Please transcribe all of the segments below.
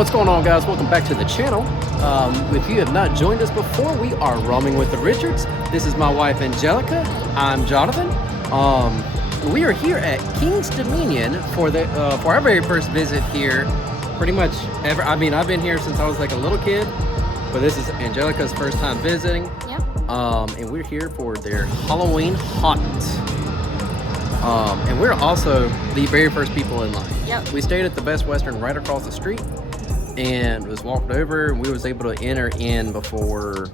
What's going on, guys? Welcome back to the channel. If you have not joined us before, we are Roaming with the Richards. This is my wife Angelica. I'm Jonathan. We are here at King's Dominion for our very first visit here. Pretty much ever. I mean, I've been here since I was like a little kid, but this is Angelica's first time visiting. Yep. And we're here for their Halloween haunt. And we're also the very first people in line. Yep. We stayed at the Best Western right across the street and was walked over, and we was able to enter in before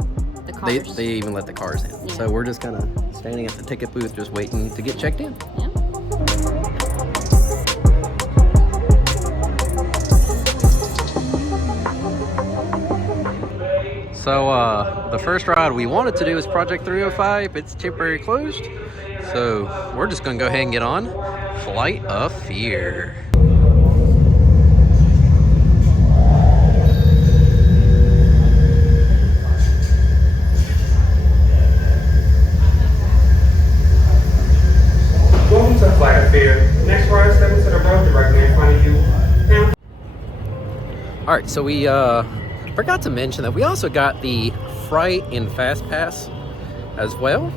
they even let the cars in. Yeah. So we're just kind of standing at the ticket booth just waiting to get checked in. Yeah. So the first ride we wanted to do is Project 305. It's temporarily closed. So we're just gonna go ahead and get on Flight of Fear. Welcome to Flight of Fear. Next ride, step into the road directly in front of you. Now. All right, so we forgot to mention that we also got the Fright and Fast Pass as well.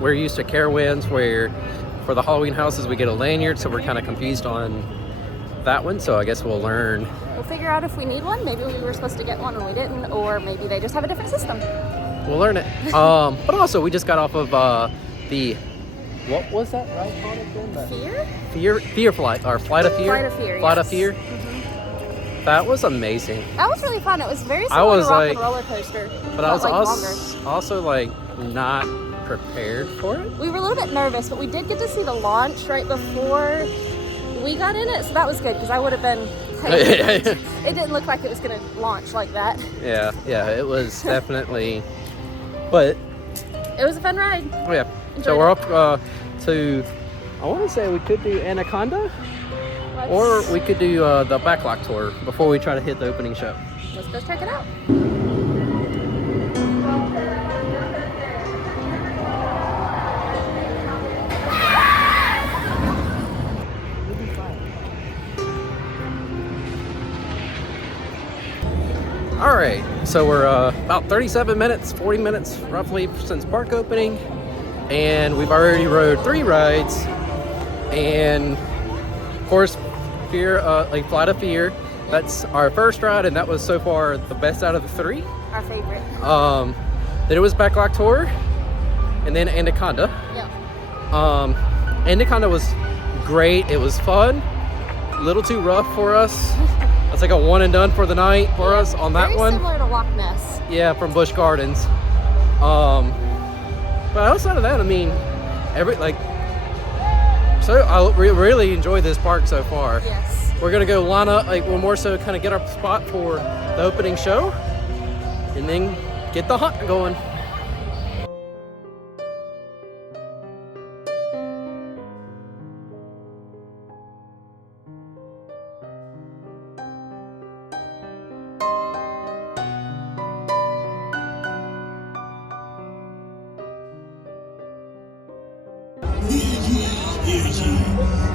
We're used to Carowinds, where for the Halloween houses we get a lanyard, so we're kind of confused on that one. So I guess we'll learn. We'll figure out if we need one. Maybe we were supposed to get one and we didn't, or maybe they just have a different system. We'll learn it. But also we just got off of the, what was that ride called again? Fear Flight, or Flight of Fear. Flight of Fear. Flight yes. of Fear. Mm-hmm. That was amazing. That was really fun. It was very similar to Rock and Roller Coaster. But I was longer. also like not prepared for it. We were a little bit nervous, but we did get to see the launch right before we got in it, so that was good because I would have been it didn't look like it was going to launch like that. Yeah, it was definitely, but it was a fun ride. Oh yeah. Enjoyed so we're it. up to, I want to say we could do Anaconda, or we could do the backlot tour before we try to hit the opening show. Let's go check it out. All right, so we're about 37 minutes, 40 minutes roughly since park opening, and we've already rode 3 rides, and of course, Flight of Fear. That's our first ride, and that was so far the best out of the 3. Our favorite. Then it was Backlot Tour, and then Anaconda. Yeah. Anaconda was great. It was fun. A little too rough for us. It's like a one and done for the night for us on that one. Very similar to Loch Ness. Yeah, from Busch Gardens. But outside of that, I mean, I really enjoyed this park so far. Yes. We're gonna go line up, we'll more so kind of get our spot for the opening show, and then get the hunt going. Hear ye,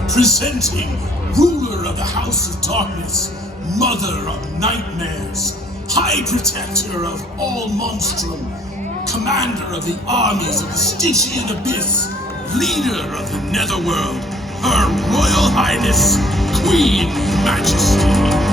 presenting ruler of the House of Darkness, mother of nightmares, high protector of all monstrum, commander of the armies of the Stygian Abyss, leader of the Netherworld, Her Royal Highness, Queen Majesty.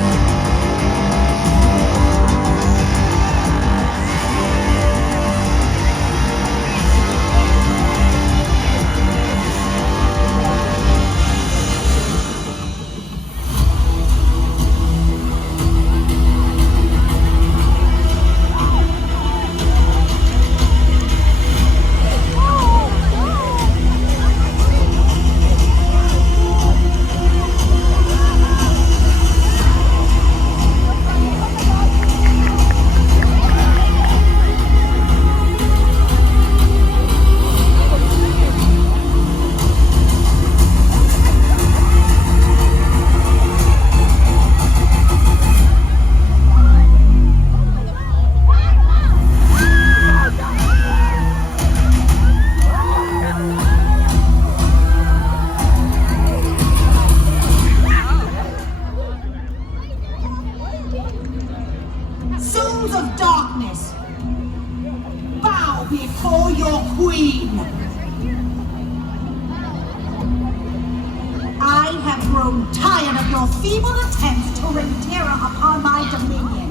have grown tired of your feeble attempts to bring terror upon my dominion.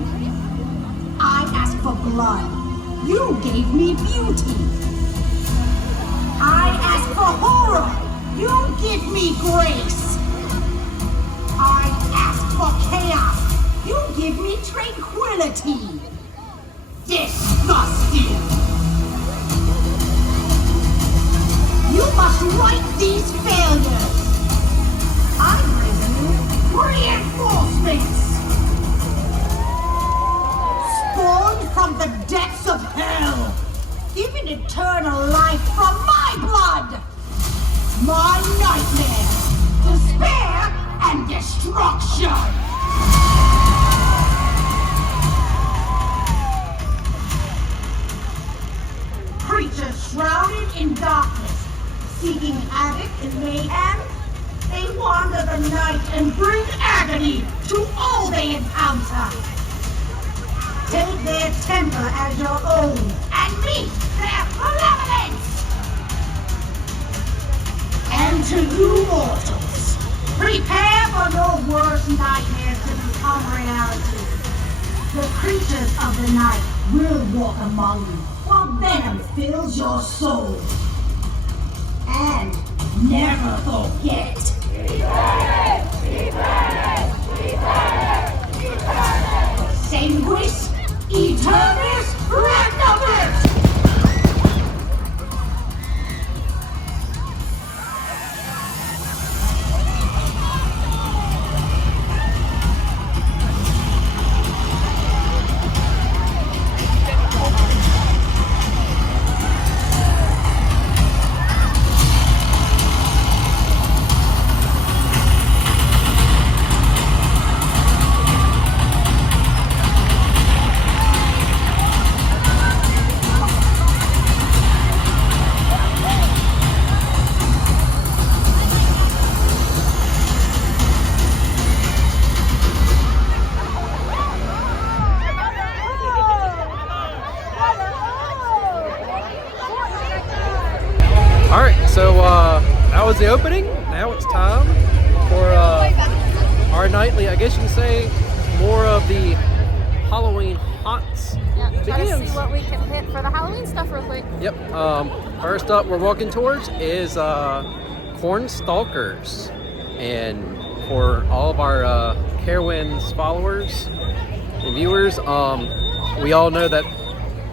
I asked for blood. You gave me beauty. I asked for horror. You give me grace. I asked for chaos. You give me tranquility. Disgusting. You must right these failures. I bring you reinforcements. Spawned from the depths of hell. Given eternal life from my blood. My nightmare. Despair and destruction. Creatures shrouded in darkness. Seeking havoc and mayhem, they wander the night and bring agony to all they encounter. Take their temper as your own and meet their malevolence. And to you mortals, prepare for your worst nightmares to become reality. The creatures of the night will walk among you while venom fills your soul. And never forget. Sanguis Eternus Ragnamus! That was the opening. Now it's time for our nightly, I guess you can say, more of the Halloween haunts. Yeah, try to begins. see what we can hit for the Halloween stuff real quick. Yep. First up we're walking towards is Cornstalkers. And for all of our Carowinds followers and viewers, we all know that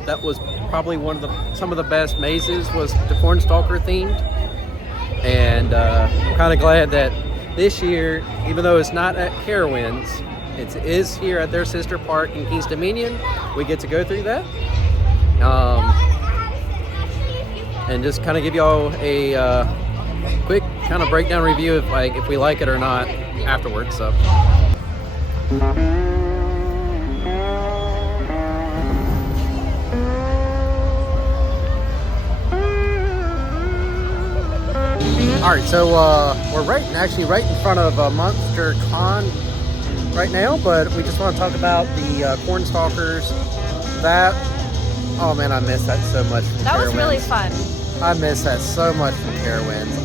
that was probably some of the best mazes was the Cornstalker themed. And I'm kind of glad that this year, even though it's not at Carowinds, it is here at their sister park in King's Dominion. We get to go through that. And just kind of give y'all a quick kind of breakdown review if we like it or not afterwards. So. All right, so we're right in front of Monster Con right now, but we just want to talk about the Cornstalkers. Oh man, I miss that so much from That Carowinds. was really fun. I miss that so much from Carowinds.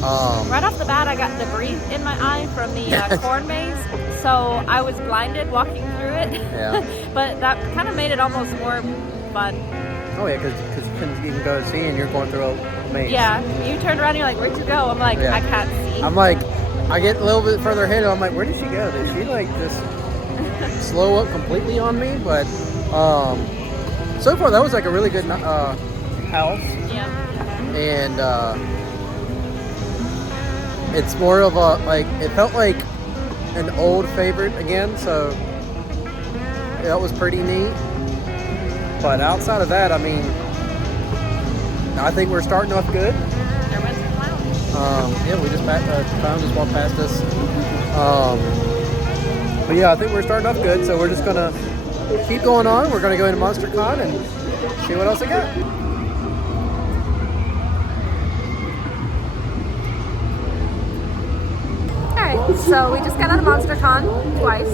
Right off the bat, I got debris in my eye from the corn maze, so I was blinded walking through it. Yeah. But that kind of made it almost more fun. Oh yeah, because you couldn't even go to see, and you're going through a maze. Yeah, you turned around and you're like, where'd you go? I'm like, Yeah. I can't see. I'm like, I get a little bit further ahead, and I'm like, where did she go? Did she like just slow up completely on me? But so far that was like a really good house. Yeah. And it's more of a it felt like an old favorite again, so that was pretty neat. But outside of that, I mean, I think we're starting off good. There went some clowns. Yeah, we just clown just walked past us. But yeah, I think we're starting off good, so we're just gonna keep going on. We're gonna go into Monster Con and see what else I got. Alright, so we just got out of Monster Con twice.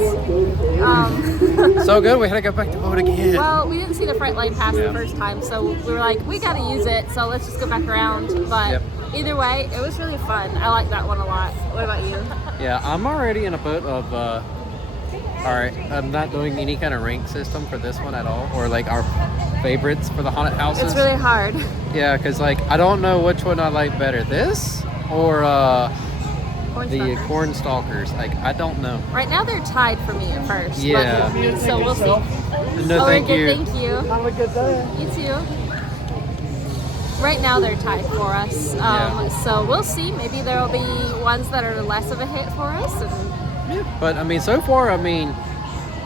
So good, we had to go back to boat again. Well, we didn't see the Fright Light pass the first time, so we were like, we gotta use it, so let's just go back around. But Either way, it was really fun. I like that one a lot. What about you? Yeah, I'm already in a boat of, alright, I'm not doing any kind of rank system for this one at all, or like our favorites for the haunted houses. It's really hard. Yeah, because like, I don't know which one I like better, this or the corn stalkers. Like, I don't know. Right now they're tied for me at first. Yeah. But, so we'll see. No, thank you. Thank you. Have a good day. You too. Right now they're tied for us. So we'll see. Maybe there will be ones that are less of a hit for us. And Yeah, but I mean, so far, I mean,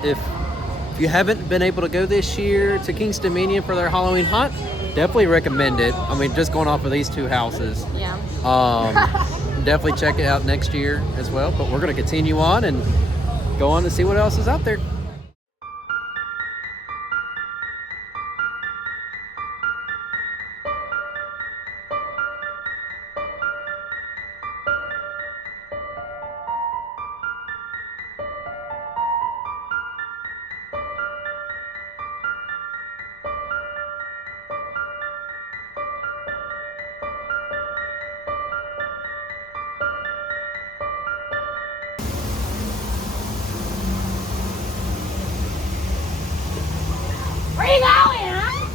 if you haven't been able to go this year to King's Dominion for their Halloween hunt, definitely recommend it. I mean, just going off of these two houses. yeah. Definitely check it out next year as well. But we're going to continue on and go on to see what else is out there. Where you going, huh?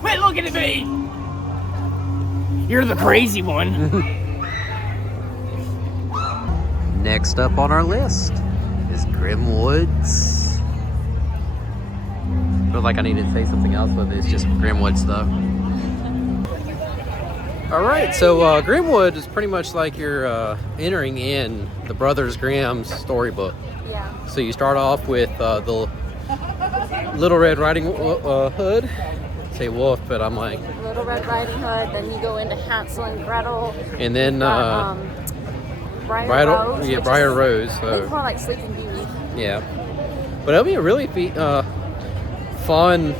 Quit looking at me! You're the crazy one. Next up on our list is Grim Woods. I feel like I need to say something else, but it's just Grimwood stuff. Alright, so Grimwood is pretty much like you're entering in the Brothers Grimm's storybook. Yeah. So you start off with the Little Red Riding Hood. Say wolf, but I'm like... Little Red Riding Hood, then you go into Hansel and Gretel. And then... Briar Rose. Yeah, Briar Rose. I think it's more like Sleeping Beauty. Yeah. But it'll be a really fun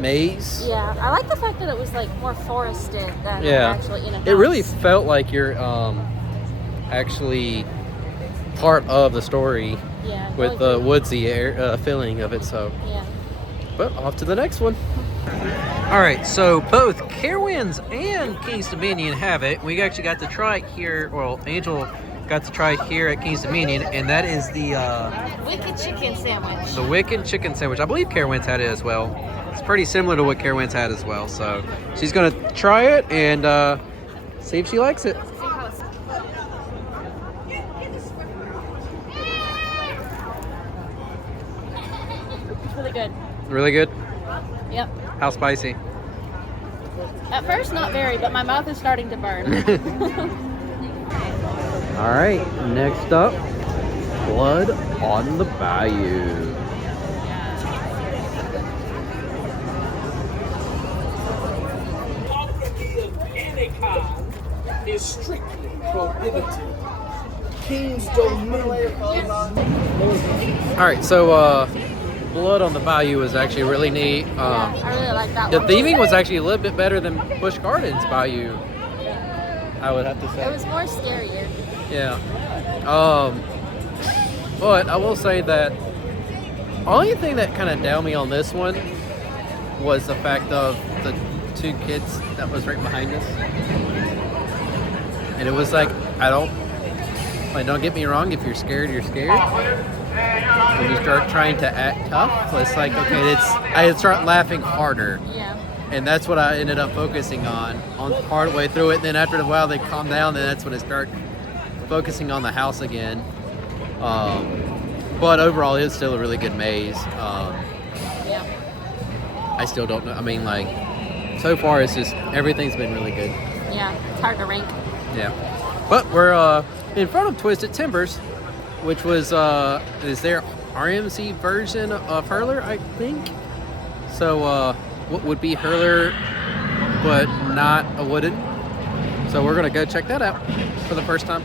maze. Yeah, I like the fact that it was like more forested than actually in a house. It really felt like you're actually part of the story with the woodsy air, feeling of it. So, yeah. But off to the next one. All right, so both Carowinds and King's Dominion have it. We actually got to try it here. Well, Angel got to try it here at King's Dominion, and that is the Wicked Chicken Sandwich. the Wicked Chicken Sandwich. I believe Carowinds had it as well. It's pretty similar to what Carowinds had as well. So she's gonna try it and see if she likes it. It's really good. Really good. Yep. How spicy? At first, not very, but my mouth is starting to burn. All right, next up, Blood on the Bayou. Alchemy of any kind is strictly prohibited. King's Dominion. All right, so Blood on the Bayou is actually really neat. I really like that The one. theming was actually a little bit better than Busch Gardens Bayou, I would have to say. It was more scarier. Yeah. But I will say that only thing that kind of downed me on this one was the fact of the two kids that was right behind us. And it was like, don't get me wrong, if you're scared, you're scared. When you start trying to act tough, it's like, okay, I start laughing harder. Yeah. And that's what I ended up focusing on part way through it. And then after a while, they calm down, and that's when I start focusing on the house again. But overall, it's still a really good maze. Yeah. I still don't know. I mean, like, so far, it's just, everything's been really good. Yeah. It's hard to rank. Yeah. But we're in front of Twisted Timbers, which was, is their RMC version of Hurler, I think. So, what would be Hurler, but not a wooden. So we're gonna go check that out for the first time.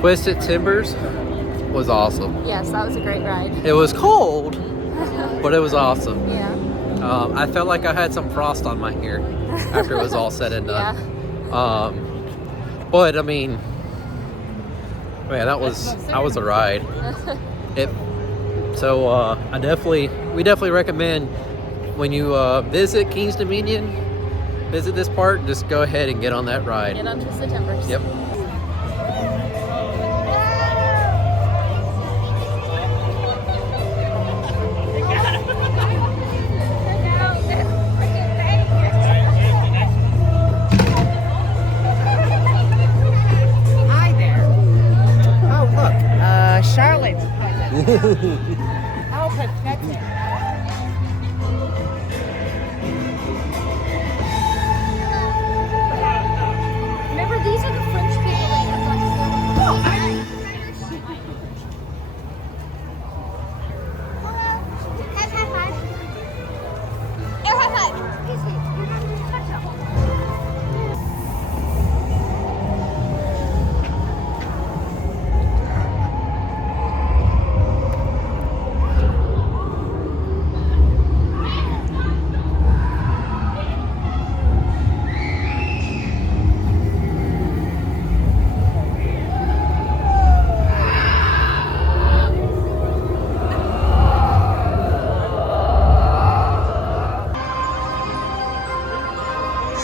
Twisted Timbers was awesome. Yes, that was a great ride. It was cold, but it was awesome. Yeah. I felt like I had some frost on my hair after it was all said and done. Yeah. But I mean, man, that was a ride. We definitely recommend when you visit King's Dominion, visit this park, just go ahead and get on that ride. Get on Twisted Timbers. Yep. Hi there. Oh, look. Charlotte's present. How pathetic. Remember, these are the French people that have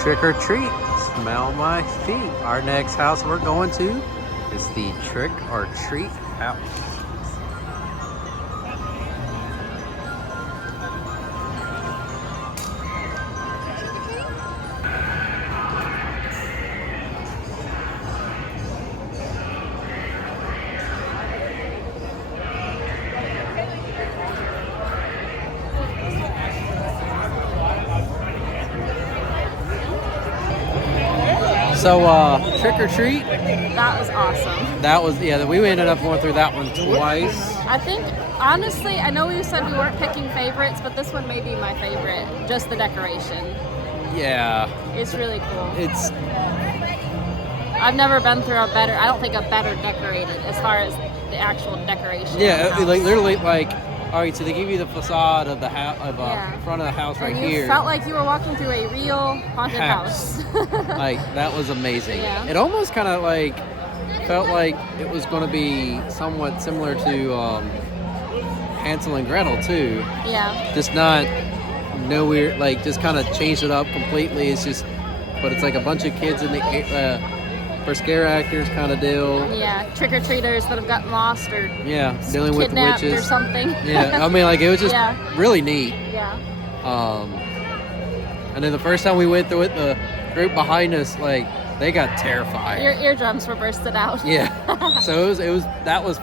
Trick or treat, smell my feet. Our next house we're going to is the Trick or Treat house. So, trick or treat. That was awesome. That was, yeah, we ended up going through that one twice. I think, honestly, I know we said we weren't picking favorites, but this one may be my favorite. Just the decoration. Yeah. It's really cool. It's, I've never been through a better, I don't think a better decorated as far as the actual decoration. yeah, of the like house. literally, like, all right, so they give you the facade of the house, Yeah. front of the house right And you here. felt like you were walking through a real haunted house. Like, that was amazing. Yeah. It almost kind of like felt like it was going to be somewhat similar to Hansel and Gretel too. Yeah. Just not no weird, like just kind of changed it up completely. It's just, but it's like a bunch of kids in the for scare actors kind of deal. Yeah, trick-or-treaters that have gotten lost or Dealing with kidnapped witches or something. Yeah, I mean, like it was just Yeah. really neat. Yeah. And then the first time we went through it, the group behind us, like, they got terrified. Your eardrums were bursted out. Yeah. So it was that was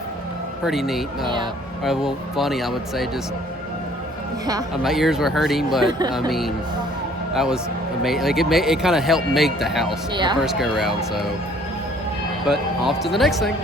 pretty neat. Yeah. Or, well, funny, I would say. Just Yeah. my ears were hurting, but I mean, that was amazing. Like it kind of helped make the house Yeah. the first go around. So, but off to the next thing.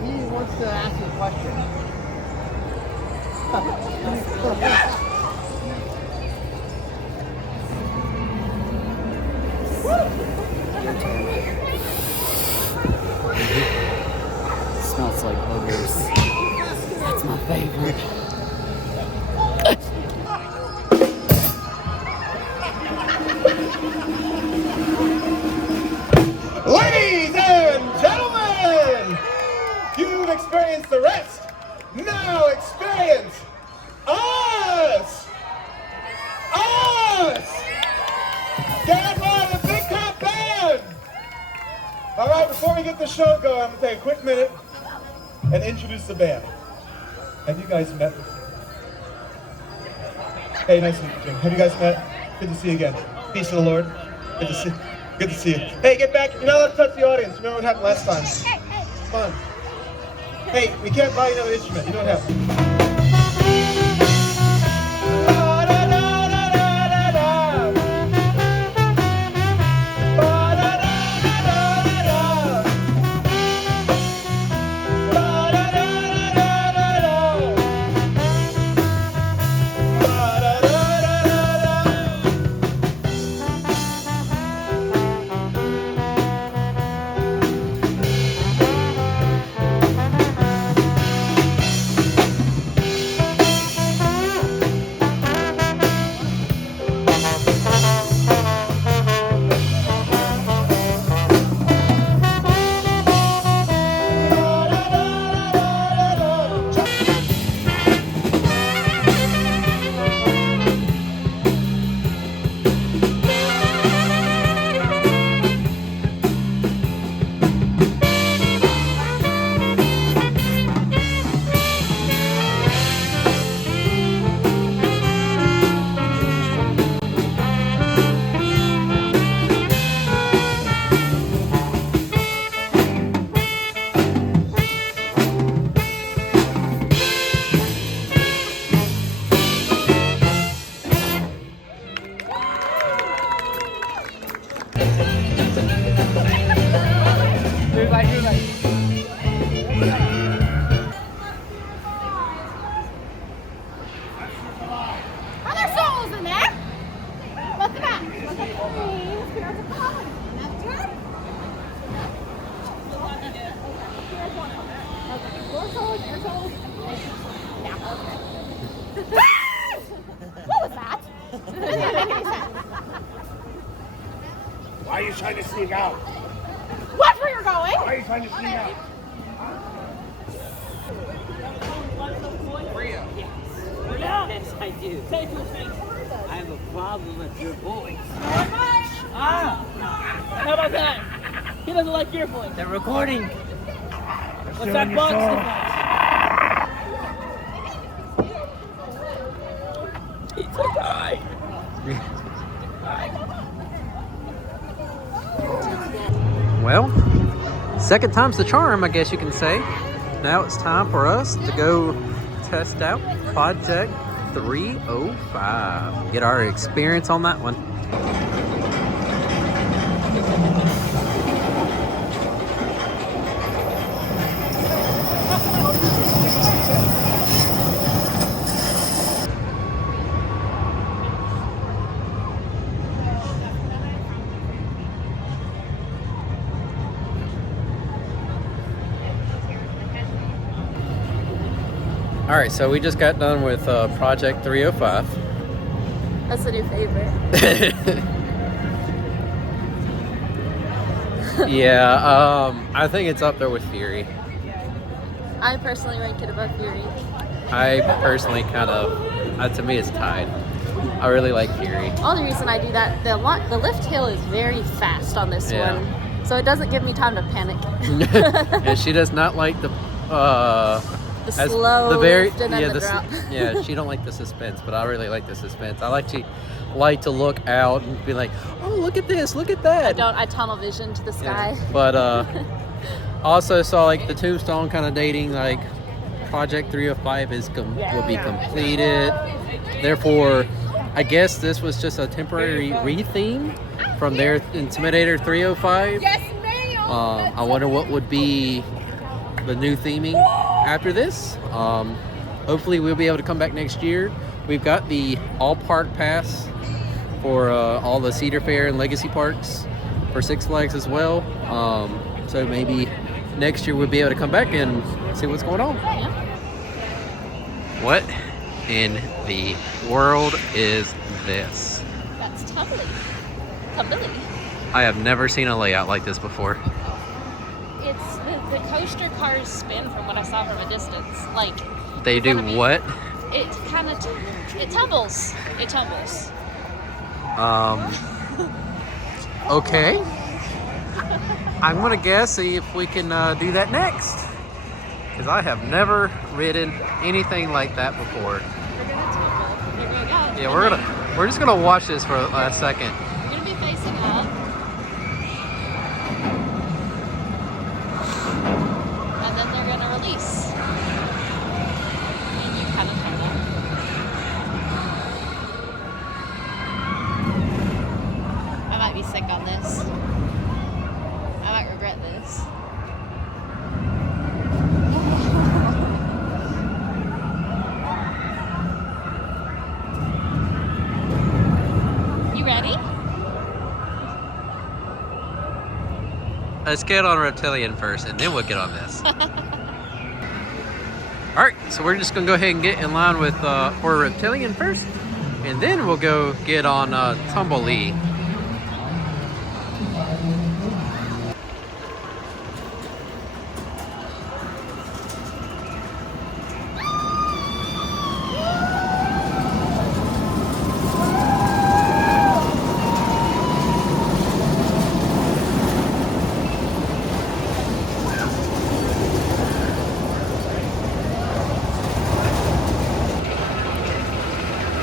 He wants to ask you a question. Smells like boogers. That's my favorite. Ladies and gentlemen, you've experienced the rest. Now experience us. Us. Stand by the big top band. All right, before we get the show going, I'm gonna take a quick minute and introduce the band. Have you guys met? Hey, nice to meet you, Jim. Have you guys met? Good to see you again. Peace of the Lord. Good to see. Good to see you. Hey, get back. You're not allowed to touch the audience. Remember what happened last time? Fun. Hey, we can't buy another instrument. You know what happened? Are there souls in there? Look at that. Look at the names. Here's a column. That's good. Here's one. Okay. Your souls, your souls. Yeah, okay. What was that? Why are you trying to sneak out? Watch where you're going. Why are you trying to sneak out? Yes, I do. I have a problem with your voice. Ah! How about that? He doesn't like your voice. They're recording. What's that box device? He's so high. Well, second time's the charm, I guess you can say. Now it's time for us to go test out Project 305. Get our experience on that one. All right, so we just got done with Project 305. That's a new favorite. Yeah, I think it's up there with Fury. I personally rank it above Fury. I personally kind of, to me it's tied. I really like Fury. Only reason I do that, the lift hill is very fast on this Yeah. one. So it doesn't give me time to panic. And she does not like the slow lift and then the drop. Yeah, she don't like the suspense, but I really like the suspense. I like to look out and be like, oh, look at this, look at that. I tunnel vision to the sky. Yeah. But also saw like the tombstone kind of dating like Project 305 will be completed. Therefore, I guess this was just a temporary retheme from their Intimidator 305. Yes, ma'am. I wonder what would be the new theming after this. Hopefully we'll be able to come back next year. We've got the all park pass for all the Cedar Fair and Legacy parks for Six Flags as well. So maybe next year we'll be able to come back and see what's going on. Yeah. What in the world is this? That's Tumbili. Tumbili. I have never seen a layout like this before. It's the coaster cars spin from what I saw from a distance. Like They do what? It kind of it tumbles. It tumbles. Okay. I'm gonna guess, see if we can do that next. Because I have never ridden anything like that before. We're gonna tumble. Here we go. Yeah, we're just gonna watch this for a second. You're gonna be facing up. And then they're gonna release. And you kind of tumble. I might be sick on this. I might regret this. You ready? Let's get on Reptilian first, and then we'll get on this. All right, so we're just gonna go ahead and get in line with for Reptilian first, and then we'll go get on Tumbili.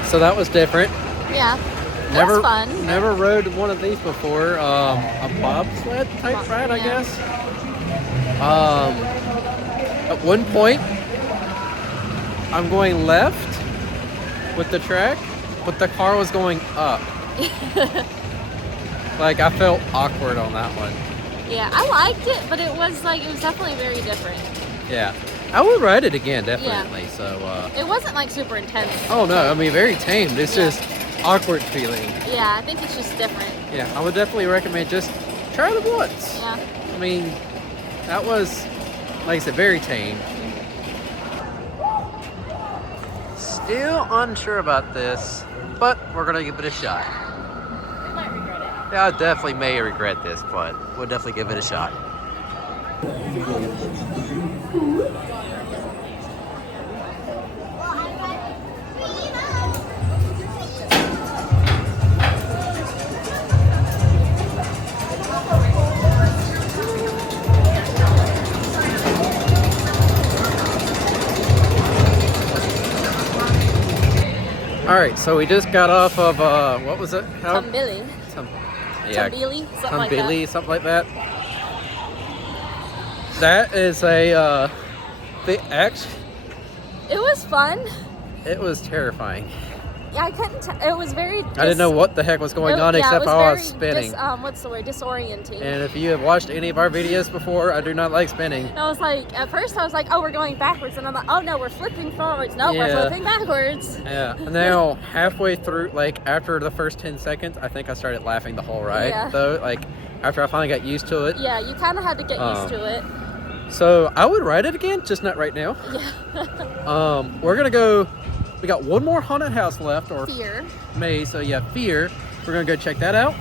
So that was different. Yeah. Never, That's fun. never rode one of these before. A bobsled type ride, I Yeah. guess. At one point, I'm going left with the track, but the car was going up. Like I felt awkward on that one. Yeah, I liked it, but it was definitely very different. Yeah. I would ride it again, definitely. Yeah. So, it wasn't like super intense. oh no, I mean, very tamed. It's just awkward feeling. Yeah, I think it's just different. Yeah, I would definitely recommend just try them once. Yeah. I mean, that was, like I said, very tame. Still unsure about this, but we're gonna give it a shot. I might regret it. Yeah, I definitely may regret this, but we'll definitely give it a shot. All right, so we just got off of what was it? Tumbili. Yeah, Tumbili, something like that. That is a big X. It was fun. It was terrifying. Yeah, I couldn't. It was very. I didn't know what the heck was going on except how I was spinning. What's the word? Disorienting. And if you have watched any of our videos before, I do not like spinning. I was like, at first I was like, oh, we're going backwards, and I'm like, oh no, we're flipping forwards. No, we're flipping backwards. Yeah. And now halfway through, like after the first 10 seconds, I think I started laughing the whole ride. Yeah. Though, like after I finally got used to it. Yeah, you kind of had to get used to it. So I would ride it again, just not right now. Yeah. We're gonna go. We got one more haunted house left, or Fear. So yeah, Fear. We're gonna go check that out.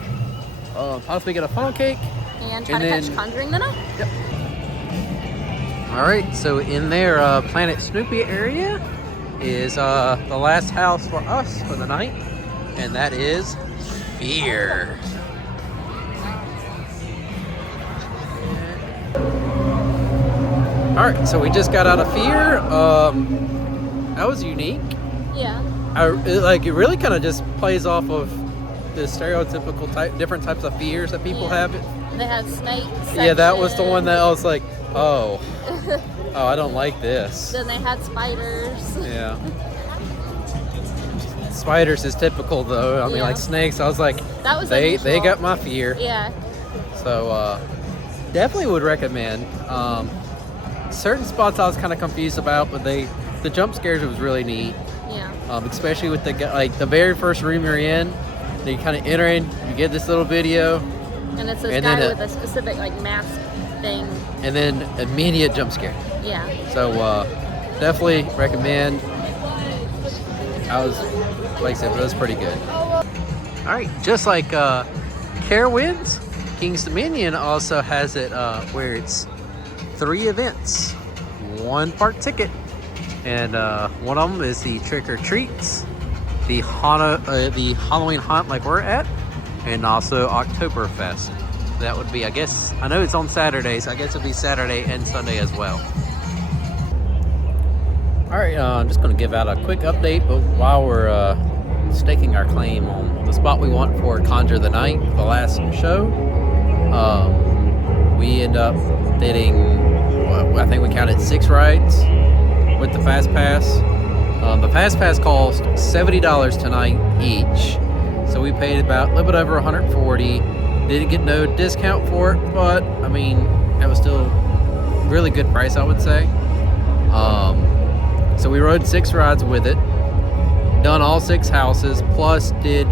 Possibly get a funnel cake. And try to catch Conjuring the Night. Yep. All right, so in their Planet Snoopy area is the last house for us for the night, and that is Fear. All right, so we just got out of Fear. That was unique. Yeah. It really kind of just plays off of the stereotypical different types of fears that people have. They had snakes. Yeah, that was the one that I was like, oh, I don't like this. Then they had spiders. Yeah. Spiders is typical though. I mean, like snakes. I was like, that was they unusual. got my fear. Yeah. So definitely would recommend. Certain spots I was kind of confused about, but the jump scares was really neat. Yeah. Especially with the very first room you're in, you kind of enter in, you get this little video, and it's this guy with a specific mask thing, and then immediate jump scare. Yeah. So definitely recommend. I was, like I said, it was pretty good. All right, just like Carowinds, King's Dominion also has it where it's 3 events, 1 park ticket. And one of them is the trick or treats, the Halloween haunt like we're at, and also Oktoberfest. That would be, I guess, I know it's on Saturdays. I guess it'll be Saturday and Sunday as well. All right, I'm just going to give out a quick update, but while we're staking our claim on the spot we want for Conjure the Night, the last show, we end up getting, I think we counted 6 rides. With the Fast Pass. The Fast Pass cost $70 tonight each. So we paid about a little bit over $140. Didn't get no discount for it, but I mean, that was still a really good price, I would say. So we rode 6 rides with it. Done all 6 houses, plus did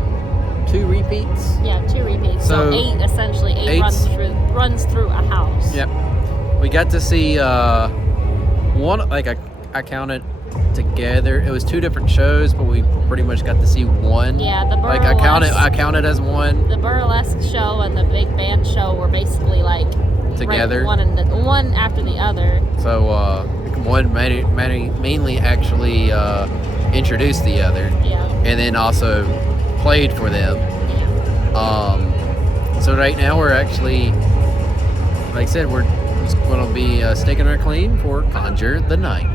2 repeats. Yeah, 2 repeats. So 8 essentially. 8 runs through a house. Yep. We got to see one, I counted together. It was 2 different shows, but we pretty much got to see one. Yeah, the burlesque. I counted as one. The burlesque show and the big band show were basically together, one after the other. So one mainly actually introduced the other. Yeah. And then also played for them. Yeah. So right now we're actually, like I said, we're just going to be staking our claim for Conjure the Night.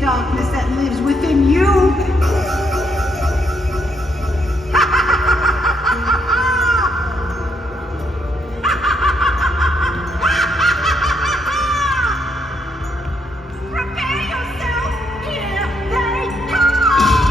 darkness that lives within you. Prepare yourself, here they come!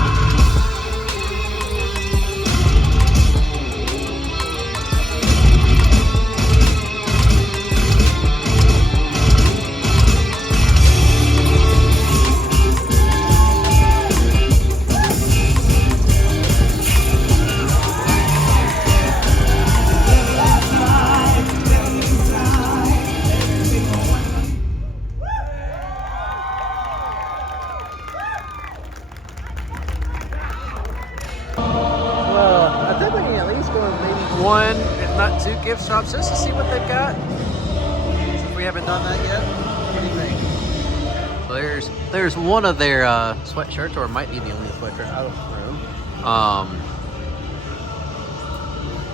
Well, I think we can at least go to maybe one, if not two gift shops just to see what they've got. Since we haven't done that yet. What do you think? So there's one of their sweatshirts, or it might be the only sweatshirt out of the room.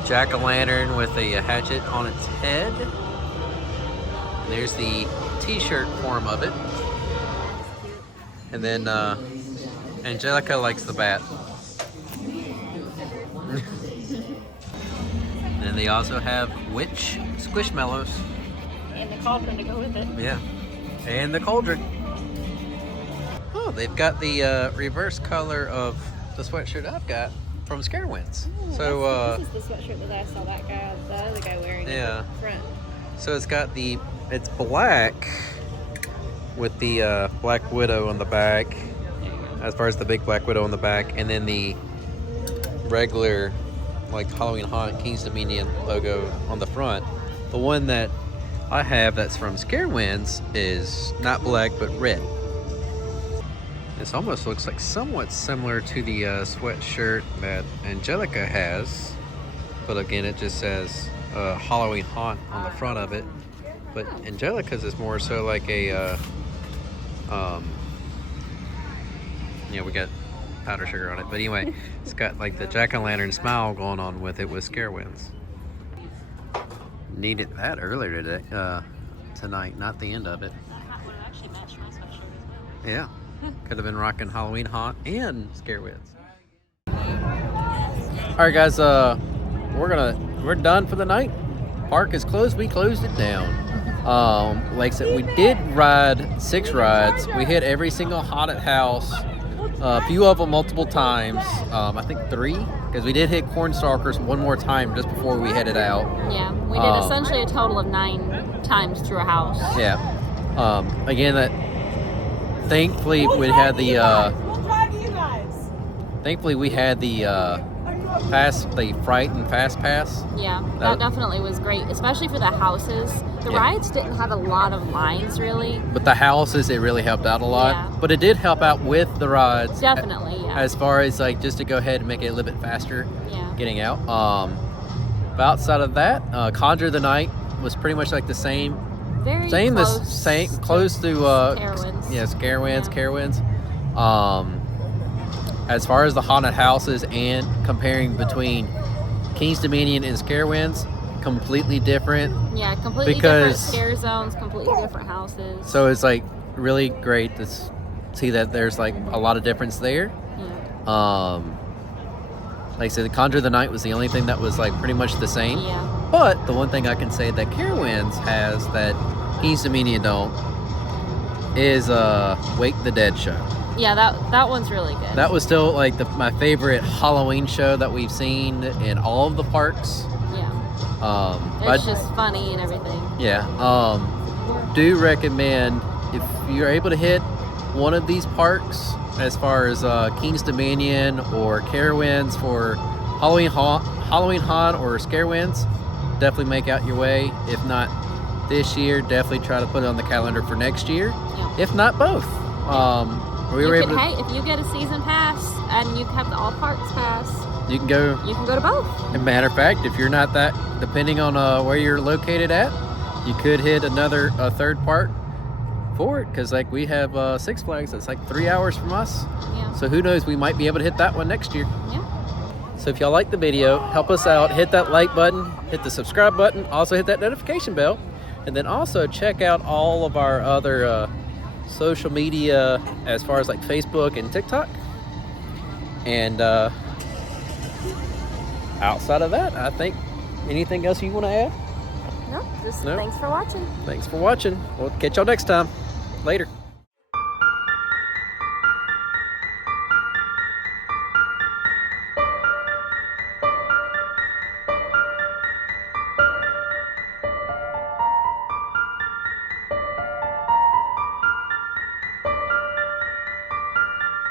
Jack-o'-lantern with a hatchet on its head. And there's the t-shirt form of it. And then Angelica likes the bat. And then they also have witch squishmallows. And the cauldron to go with it. Yeah. And the cauldron. Oh, they've got the reverse color of the sweatshirt I've got from Carowinds. So this is the sweatshirt that I saw the other guy wearing yeah. in the front. So it's black with the Black Widow on the back, as far as the big Black Widow on the back, and then the regular like Halloween Haunt King's Dominion logo on the front. The one that I have that's from Carowinds is not black but red. This almost looks like somewhat similar to the sweatshirt that Angelica has, but again it just says Halloween Haunt on the front of it. But Angelica's is more so like a we got powder sugar on it, but anyway, it's got like the jack-o'-lantern smile going on with it with Carowinds. Needed that earlier today, tonight, not the end of it. Yeah, could have been rocking Halloween Haunt and Carowinds. All right, guys, we're done for the night. Park is closed. We closed it down. Like I said, we did ride 6 rides. We hit every single haunted house. A few of them multiple times. I think 3, because we did hit Cornstalkers one more time just before we headed out. Yeah, we did essentially a total of 9 times through a house. Yeah. Again, that thankfully we had the Fright and Fast Pass. Yeah, that definitely was great, especially for the houses. The rides didn't have a lot of lines, really. But the houses, it really helped out a lot. Yeah. But it did help out with the rides. Definitely, yeah. As far as like just to go ahead and make it a little bit faster getting out. But outside of that, Conjuring the Night was pretty much like the same. Very close to Carowinds. Yes, Carowinds. As far as the haunted houses and comparing between King's Dominion and Carowinds, completely different. Yeah, completely different scare zones, completely different houses. So it's like really great to see that there's like a lot of difference there. Yeah. Like I said, the Conjuring the Night was the only thing that was like pretty much the same. Yeah. But the one thing I can say that Carowinds has that King's Dominion don't is Wake the Dead show. Yeah, that one's really good. That was still like my favorite Halloween show that we've seen in all of the parks. Yeah. It's just funny and everything. Yeah. Do recommend if you're able to hit one of these parks, as far as King's Dominion or Carowinds for Halloween Haunt or Carowinds, definitely make out your way. If not this year, definitely try to put it on the calendar for next year. Yeah. If not both. Hey, if you get a season pass and you have the all parks pass, you can go to both. As a matter of fact, if you're not that, depending on where you're located at, you could hit a third park for it, because like we have Six Flags that's like 3 hours from us. Yeah. So who knows, we might be able to hit that one next year. Yeah. So if y'all like the video, help us out, hit that like button, hit the subscribe button, also hit that notification bell, and then also check out all of our other social media as far as like Facebook and TikTok. And outside of that, I think, anything else you want to add? No, just No? thanks for watching. Thanks for watching. We'll catch y'all next time. Later.